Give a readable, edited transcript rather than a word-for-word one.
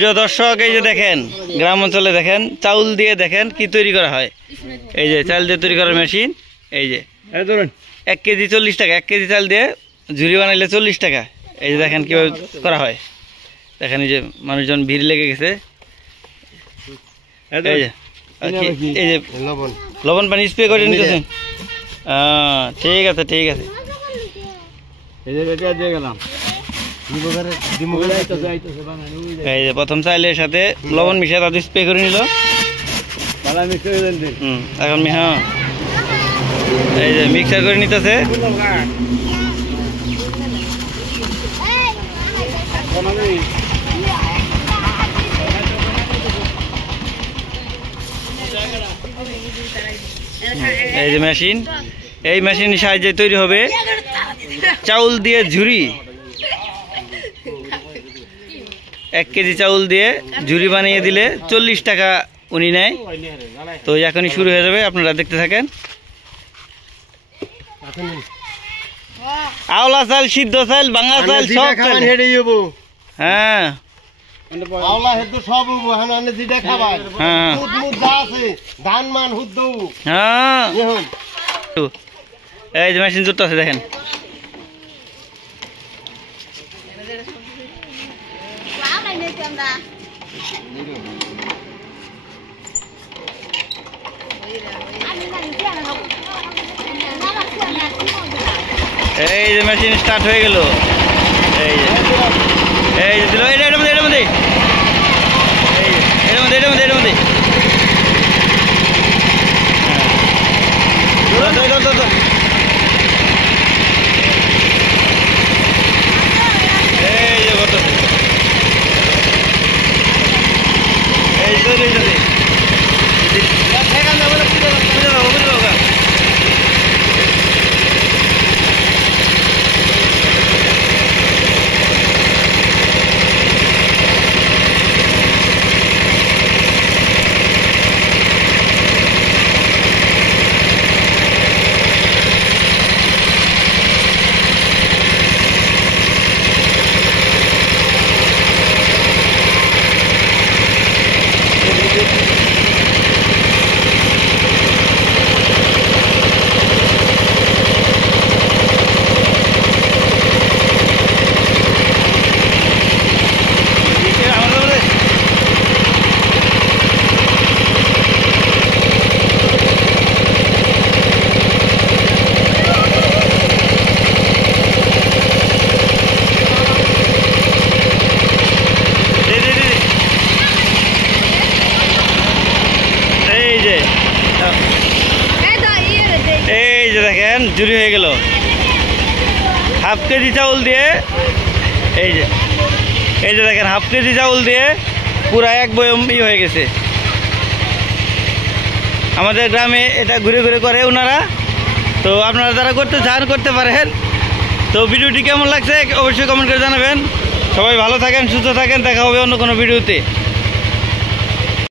প্রিয় দর্শক, এই যে দেখেন গ্রাম অঞ্চলে দেখেন চাউল দিয়ে দেখেন কি তৈরি করা হয়। এই যে চাল দিয়ে তৈরি করার মেশিন। এই যে ধরুন 1 কেজি 40 টাকা, 1 কেজি চাল দিয়ে ঝুড়ি বানাইলে 40 টাকা। এই যে দেখেন কিভাবে করা হয়। দেখেন এই যে মানুষজন ভিড় লেগে গেছে। এই যে এই যে লবণ পানি স্প্রে করে নিতেছেন। ঠিক আছে ঠিক আছে। এই যে প্রথম চাইলের সাথে লবণ মিশিয়ে তাদের স্প্রে করে নিল। এখন হ্যাঁ এই যে মিক্সার করে নিতেছে। এই যে মেশিন, এই মেশিনের সাহায্যে তৈরি হবে চাউল দিয়ে ঝুড়ি। 1 কেজি চাউল দিয়ে ঝুড়ি বানিয়ে দিলে 40 টাকা উনি নেয়। তো এখনই শুরু হয়ে যাবে, আপনারা দেখতে থাকেন। আওলা চাল, সিদ্ধ চাল, বাংলা চাল সব চাল। হ্যাঁ এই যে মেশিন জুটতে আছে দেখেন। এই যে মেশিন স্টার্ট হয়ে গেল। এই যে দিল এটার মধ্যে এটার মধ্যে এটার মধ্যে এটার মধ্যে এটার মধ্যে এই যে বলতেছে এই তৈরি হয়েছে। এই যে দেখেন ঝুড়ি হয়ে গেল 1/2 কেজি চাউল দিয়ে। এই যে দেখেন 1/2 কেজি চাউল দিয়ে পুরা এক বয়ম হয়ে গেছে। আমাদের গ্রামে এটা ঘুরে ঘুরে করে ওনারা। তো আপনারা যারা করতে চান করতে পারেন। তো ভিডিওটি কেমন লাগছে অবশ্যই কমেন্ট করে জানাবেন। সবাই ভালো থাকেন, সুস্থ থাকেন, দেখা হবে অন্য কোনো ভিডিওতে।